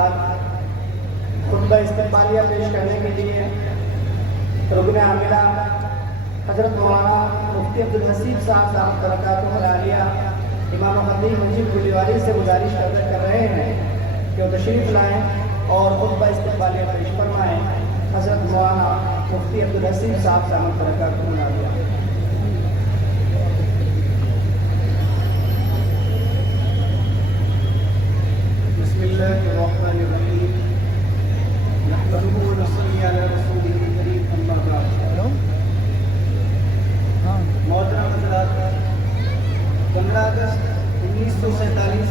بعد خطبہ استقبالیہ پیش کرنے کے لیے رکن عاملہ حضرت مولانا مفتی عبدالحسیب صاحب دامت برکاتہ العالیہ امام خطیب منجد گلیواری سے گزارش کر رہے ہیں کہ وہ تشریف لائیں اور خطبہ استقبالیہ پیش فرمائیں۔ حضرت مولانا مفتی عبدالحسیب صاحب دامت برکاتہ العالیہ۔ بسم اللہ الرحمن الرحیم نحمده ونصلی علی رسوله الکریم اما بعد۔ محترم حضرات، 15 اگست 1947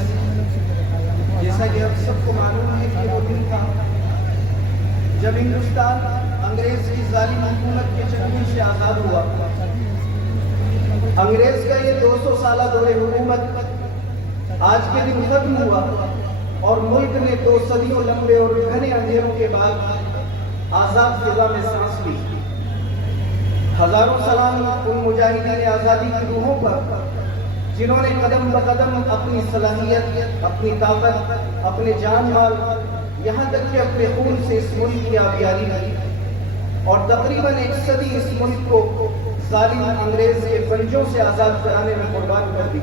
جیسا کہ اب سب کو معلوم ہے کہ وہ دن تھا جب ہندوستان انگریز کی ظالم حکومت کے چنگل سے آزاد ہوا۔ انگریز کا یہ 200 سالہ دور حکومت آج کے دن ختم ہوا اور ملک نے 2 صدیوں لمبے اور گھنے اندھیروں کے بعد آزاد فضا میں سانس لی۔ ہزاروں سلام ان مجاہدین آزادی کی روحوں پر جنہوں نے قدم بقدم اپنی صلاحیت، اپنی طاقت، اپنے جان مال، یہاں تک کہ اپنے خون سے اس ملک کی آبیاری کی اور تقریباً 1 صدی اس ملک کو ظالم انگریز کے پنجوں سے آزاد کرانے میں قربان کر دی۔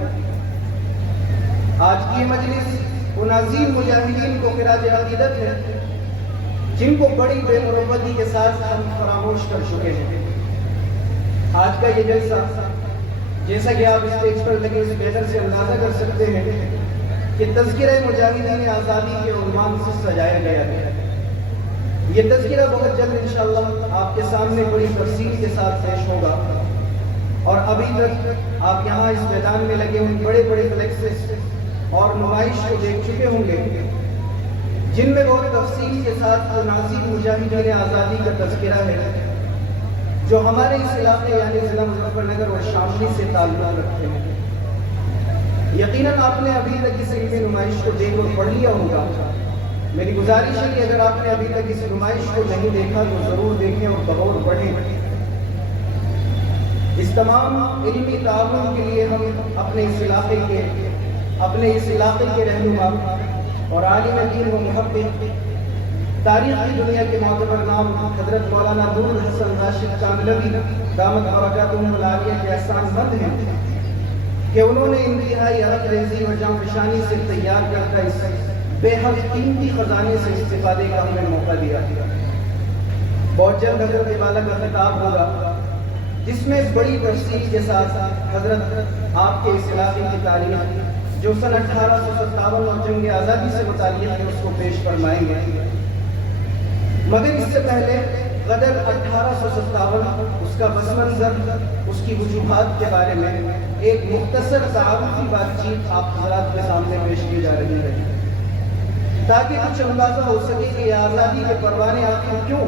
آج کی یہ مجلس ان عظیم مجاہدین کو خراج عقیدت ہے جن کو بڑی بے مروتی کے ساتھ ہم فراموش کر چکے ہیں۔ آج کا یہ جلسہ جیسا کہ آپ اسٹیج پر لگے اس بینر سے اندازہ کر سکتے ہیں کہ تذکرہ مجاہدین آزادی کے عنوان سے سجایا گیا ہے۔ یہ تذکرہ بہت جلد انشاءاللہ آپ کے سامنے بڑی تفصیل کے ساتھ پیش ہوگا، اور ابھی تک آپ یہاں اس میدان میں لگے ان بڑے بڑے فلیکسز اور نمائش کو دیکھ چکے ہوں گے جن میں بہت تفصیل کے ساتھ عظیم مجاہدین آزادی کا تذکرہ ہے جو ہمارے اس علاقے یعنی ضلع مظفر نگر اور شاملی سے تعلق رکھتے ہیں۔ یقیناً آپ نے ابھی تک اس علمی نمائش کو دیکھ اور پڑھ لیا ہوگا۔ میری گزارش ہے کہ اگر آپ نے ابھی تک اس نمائش کو نہیں دیکھا تو ضرور دیکھیں اور بغور پڑھیں۔ اس تمام علمی تعاون کے لیے ہم اپنے اس علاقے کے رہنما اور عالم دین و محقق تاریخ کی دنیا کے معتبر نام حضرت مولانا نور الحسن راشد کاملوی دامت برکاتہ العالیہ کے احسان مند ہیں کہ انہوں نے انتہائی عرق ریزی و جانفشانی سے تیار کرتا اس بے حد قیمتی خزانے سے استفادے کا ہمیں موقع دیا۔ بہت جلد حضرت والا کا خطاب ہوگا جس میں بڑی تفصیل کے ساتھ حضرت آپ کے اس علاقے کی تاریخ جو سن 1857 اور جنگ آزادی سے متعلق ہے اس کو پیش فرمائیں گے، مگر اس سے پہلے غدر 1857 اس کا پس منظر، اس کی وجوہات کے بارے میں ایک مختصر تعارفی بات چیت آپ حضرات کے سامنے پیش کی جا رہی ہے تاکہ کچھ اندازہ ہو سکے کہ آزادی کے پروانے آخر کیوں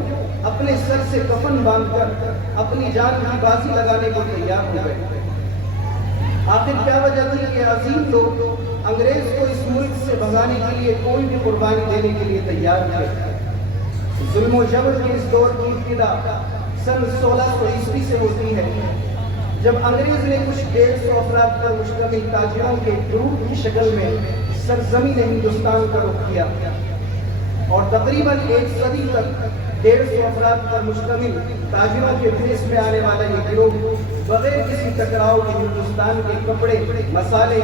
اپنے سر سے کفن باندھ کر اپنی جان کی بازی لگانے کو تیار ہو گئے۔ آخر کیا وجہ تھی کہ عظیم لوگ انگریز کو اس ملک سے بھگانے کے لیے کوئی بھی قربانی دینے کے لیے تیار تھے؟ ظلم و جبر کے اس دور کی ابتدا سن 1600 عیسوی سے ہوتی ہے جب انگریز نے کچھ 150 افراد پر مشتمل تاجروں کے گروپ کی شکل میں سرزمین ہندوستان کا رخ کیا اور تقریباً 1 صدی تک 150 افراد پر مشتمل تاجروں کے بھیس میں آنے والا یہ گروہ بغیر کسی ٹکراؤ کے ہندوستان کے کپڑے، مسالے،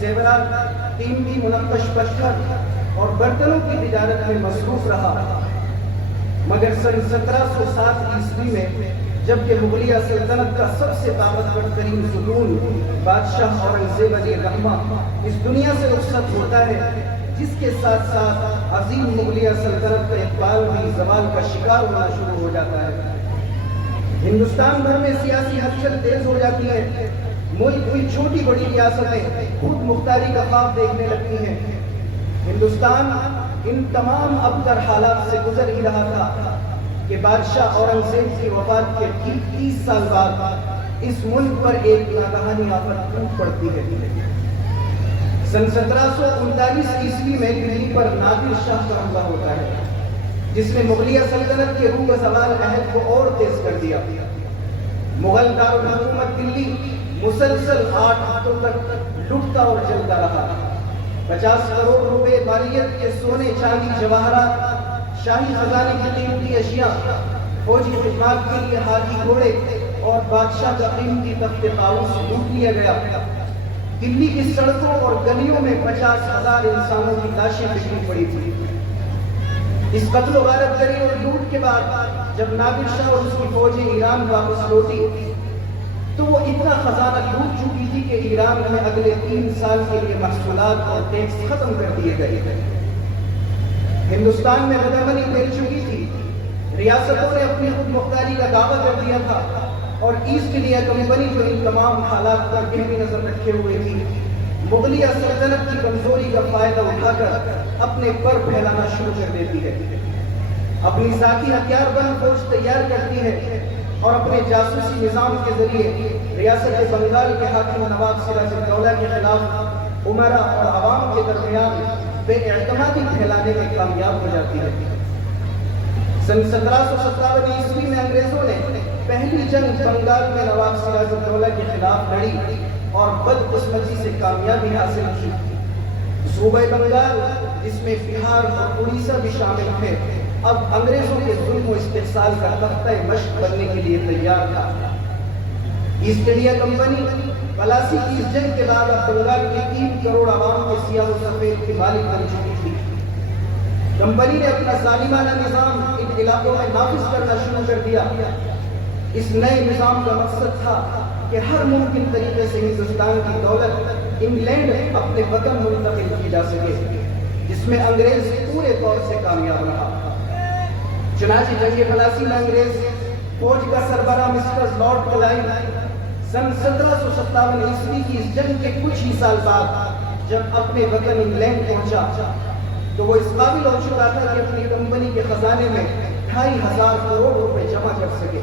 زیورات، قیمتی منقش پتھر اور برتنوں کی تجارت میں مصروف رہا، مگر سن 1707 عیسوی میں جبکہ مغلیہ سلطنت کا سب سے طاقتور ترین ستون بادشاہ اورنگزیب علی رحمہ اس دنیا سے رخصت ہوتا ہے، جس کے ساتھ ساتھ عظیم مغلیہ سلطنت کا اقبال بھی زوال کا شکار ہونا شروع ہو جاتا ہے۔ ہندوستان بھر میں سیاسی ہلچل تیز ہو جاتی ہے، ملک کی چھوٹی بڑی ریاستیں خود مختاری کا خواب دیکھنے لگتی ہیں۔ ہندوستان ان تمام ابتر حالات سے گزر ہی رہا تھا کہ بادشاہ اورنگزیب کی وفات کے ٹھیک 30 سال بعد اس ملک پر ایک ناگہانی آفت ٹوٹ پڑتی ہے۔ سن 1739 عیسوی میں دلی پر نادر شاہ کا حملہ ہوتا ہے جس نے مغلیہ سلطنت کے روح زوال عہد کو اور تیز کر دیا۔ مغل دارالحکومت دلی مسلسل 8 ہفتوں تک لٹتا اور جلتا رہا۔ 50 کروڑ روپے مالیت کے سونے چاندی جواہرات شاہی خزانے کی قیمتی اشیاء فوجی خدمات کے لیے ہاتھی گھوڑے اور بادشاہ کا قیمتی تخت طاؤس لوٹ لیا گیا دلی کی سڑکوں اور گلیوں میں 50,000 انسانوں کی لاشیں بکھری پڑی تھی اس قتل و غارت گری اور لوٹ کے بعد جب نادر شاہ اور اس کی فوجیں ایران واپس لوٹی تو وہ اتنا خزانہ لوٹ چکی تھی کہ ایران میں اگلے 3 سال کے لیے محصولات اور ٹیکس ختم کر دیے گئے ہندوستان میں رقمنی پھیل چکی تھی ریاستوں نے اپنی خود مختاری کا دعویٰ کر دیا تھا اور ایسٹ انڈیا کمپنی جو ان تمام حالات پر گہری نظر رکھے ہوئے تھی مغلیہ سلطنت کی کمزوری کا فائدہ اٹھا کر اپنے پر پھیلانا شروع کر دیتی ہے اپنی ذاتی ہتھیار بند فوج تیار کرتی ہے اور اپنے جاسوسی نظام کے ذریعے ریاست بنگال کے حاکم نواب سراج الدولہ کے خلاف امراء اور عوام کے درمیان بے اعتمادی پھیلانے میں کامیاب ہو جاتی ہے سن 1757 عیسوی میں انگریزوں نے پہلی جنگ بنگال میں نواب سراج الدولہ کے خلاف لڑی اور بدقسمتی سے کامیابی حاصل کی صوبہ بنگال جس میں بہار اور اڑیسہ بھی شامل تھے اب انگریزوں کے ظلم و استحصال کا تختہ مشق بننے کے لیے تیار تھا ایسٹ انڈیا کمپنی پلاسی کی اس جنگ کے بعد اب بنگال کے 3 کروڑ عوام کے سیاہ و سفید کی مالک بن چکی تھی کمپنی نے اپنا ظالمانہ نظام ان علاقوں میں نافذ کرنا شروع کر دیا اس نئے نظام کا مقصد تھا کہ ہر ممکن طریقے سے ہندوستان کی دولت انگلینڈ اپنے وطن منتقل کی جا سکے جس میں انگریز پورے طور سے کامیاب رہا چنانچہ جنگ پلاسی میں انگریز فوج کا سربراہ مسٹر لارڈ کلائیو سن 1757 عیسوی کی اس جنگ کے کچھ ہی سال بعد جب اپنے وطن انگلینڈ پہنچا تو وہ اس قابل ہو چکا تھا کہ اپنی کمپنی کے خزانے میں 2,500 کروڑ روپے جمع کر سکے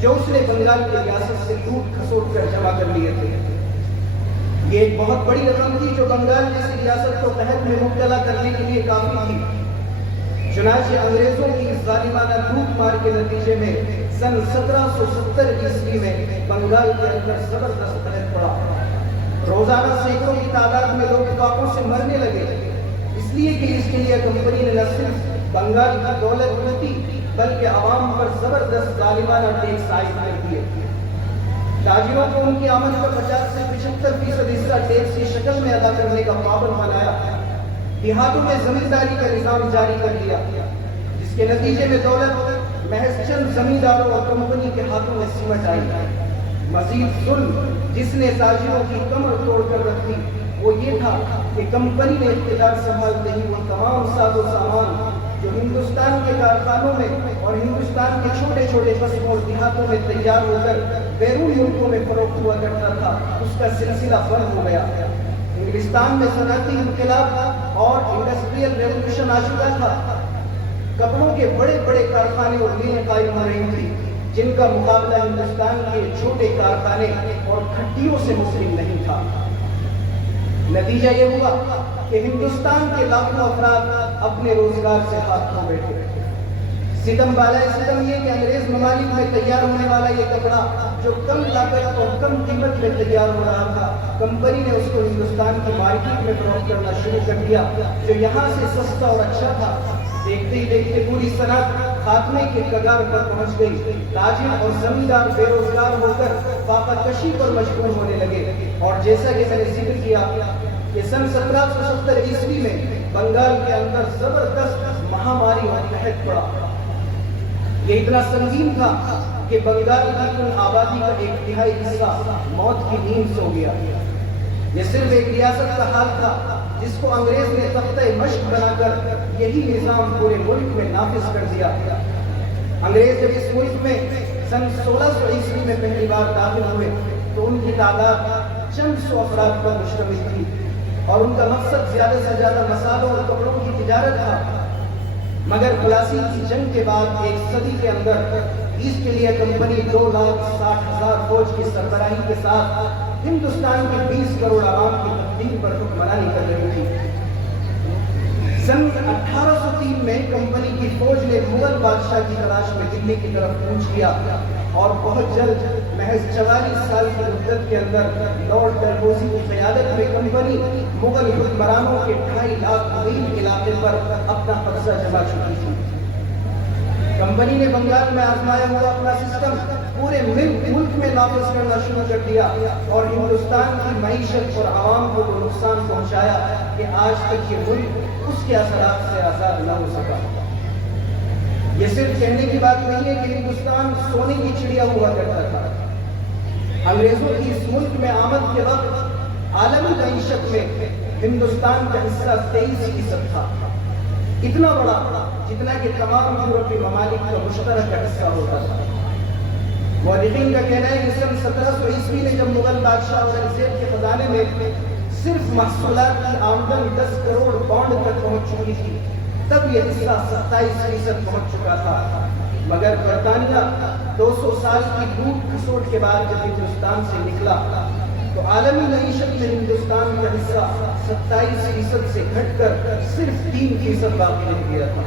جو اس نے بنگال کی ریاست سے لوٹ کھسوٹ کر جمع کر لیے تھے یہ ایک بہت بڑی رقم تھی جو بنگال جیسی ریاست کو قحط میں مبتلا کرنے کے لیے کافی تھی چنانچہ انگریزوں کی ظالمانہ لوٹ مار کے نتیجے میں سن 1770 عیسوی میں بنگال کے اندر زبردست قحط پڑا روزانہ سینکڑوں کی تعداد میں لوگ فاقوں سے مرنے لگے اس لیے کہ ایسٹ انڈیا کمپنی نے نہ صرف بنگال کی دولت لوٹی بلکہ عوام پر زبردست ظالمانہ ٹیکس عائد کر دیے تاجروں کو ان کی آمد کا 50 سے 75% حصہ ٹیکس کی شکل میں ادا کرنے کا پابند بنایا دیہاتوں میں زمینداری کا نظام جاری کر دیا جس کے نتیجے میں دولت محض چند زمینداروں اور کمپنی کے ہاتھوں میں سمٹ آئی مزید ظلم جس نے تاجروں کی کمر توڑ کر رکھ دی وہ یہ تھا کہ کمپنی نے اقتدار سنبھالتے ہی وہ تمام ساز و سامان جو ہندوستان کے کارخانوں میں اور ہندوستان کے چھوٹے چھوٹے قصبوں اور دیہاتوں میں تیار ہو کر بیرون ملکوں میں فروخت ہوا کرتا تھا اس کا سلسلہ بند ہو گیا انگلستان میں صنعتی انقلاب اور انڈسٹریل ریولوشن آ چکا تھا کپڑوں کے بڑے بڑے کارخانے اور میلیں قائم ہو رہی تھی جن کا مقابلہ ہندوستان کے چھوٹے کارخانے اور کھٹیوں سے ممکن نہیں تھا نتیجہ یہ ہوا کہ ہندوستان کے لاکھوں افراد اپنے روزگار سے ہاتھ دھو بیٹھے ستم بالائے ستم یہ کہ انگریز ممالک میں تیار ہونے والا یہ کپڑا جو کم لاگت اور کم قیمت میں تیار ہو رہا تھا کمپنی نے اس کو ہندوستان کی مارکیٹ میں فروخت کرنا شروع کر دیا جو یہاں سے سستا اور اچھا تھا دیکھتے ہی دیکھتے پوری صنعت خاتمے کے کگار پر پہنچ گئی تاجر اور زمیندار بے روزگار ہو کر فاقہ کشی پر مجبور ہونے لگے اور جیسا کہ میں نے ذکر کیا کہ سن 1770 عیسوی میں بنگال کے اندر زبردست مہاماری اور قحط پڑا یہ اتنا سنگین تھا کہ بنگال کی کل آبادی کا 1/3 حصہ موت کی نیند سو گیا یہ صرف ایک ریاست کا حال تھا جس کو انگریز نے تختہ مشق بنا کر یہی نظام پورے ملک میں نافذ کر دیا انگریز جب اس ملک میں سن 1600 عیسوی میں پہلی بار داخل ہوئے تو ان کی تعداد چند سو افراد پر مشتمل تھی اور ان کا مقصد زیادہ سے زیادہ مسالوں اور کپڑوں کی تجارت تھا مگر پلاسی کی جنگ کے بعد ایک صدی کے اندر ایسٹ انڈیا کمپنی 2,60,000 فوج کی سربراہی کے ساتھ ہندوستان کے 20 کروڑ عوام کی تقدیر پر حکمرانی کر رہی تھی سن 1803 میں کمپنی کی فوج نے مغل بادشاہ کی تلاش میں دلی کی طرف کوچ کیا اور بہت جلد محض 44 سال کی مدت کے اندر لارڈ ڈلہوزی کی قیادت میں کمپنی مغل حکمرانوں کے 2.5 لاکھ میل علاقے پر اپنا قبضہ جما چکی تھی۔ کمپنی نے بنگال میں آزمایا ہوا اپنا سسٹم پورے ملک میں نافذ کرنا شروع کر دیا اور ہندوستان کی معیشت اور عوام کو وہ نقصان پہنچایا کہ آج تک یہ ملک اس کے اثرات سے آزاد نہ ہو سکا۔ یہ صرف کہنے کی بات نہیں ہے کہ ہندوستان سونے کی چڑیا ہوا کرتا تھا۔ انگریزوں کی اس ملک میں آمد کے وقت عالمی معیشت میں ہندوستان کا حصہ 23% تھا، اتنا بڑا جتنا کہ تمام یورپی ممالک کا مشترکہ حصہ ہوتا تھا۔ مورخین کا کہنا ہے کہ سن 1700 عیسوی میں جب مغل بادشاہ اورنگزیب کے خزانے میں صرف محصولات کی آمدن 10 کروڑ پاؤنڈ تک پہنچ چکی تھی، تب یہ حصہ 27% پہنچ چکا تھا۔ مگر برطانیہ 200 سال کی لوٹ کھسوٹ کے بعد جب ہندوستان سے نکلا تو عالمی معیشت میں ہندوستان کا حصہ 27% سے گھٹ کر صرف 3% باقی رہ گیا تھا۔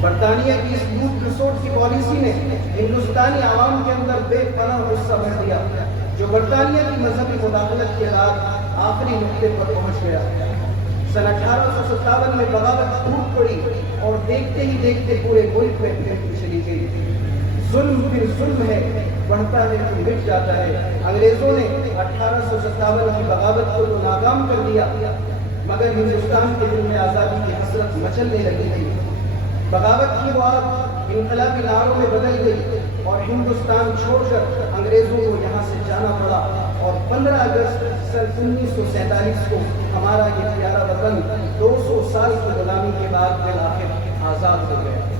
برطانیہ کی اس لوٹ کھسوٹ کی پالیسی نے ہندوستانی عوام کے اندر بے پناہ غصہ بھر دیا، جو برطانیہ کی مذہبی مداخلت کے بعد آخری نقطے پر پہنچ گیا۔ سن 1857 میں بغاوت ٹوٹ پڑی اور دیکھتے ہی دیکھتے پورے ملک میں پھیلتی چلی گئی۔ ظلم پھر ظلم ہے، بڑھتا ہے پھر مٹ جاتا ہے۔ انگریزوں نے 1857 کی بغاوت کو تو ناکام کر دیا، مگر ہندوستان کے دل میں آزادی کی حسرت مچلنے لگی تھی۔ بغاوت کی وہ آگ انقلابی نعروں میں بدل گئی اور ہندوستان چھوڑ کر انگریزوں کو یہاں سے جانا پڑا، اور 15 اگست سن 1947 کو ہمارا یہ پیارا وطن 200 سال کی غلامی کے بعد بالآخر آزاد ہو گیا۔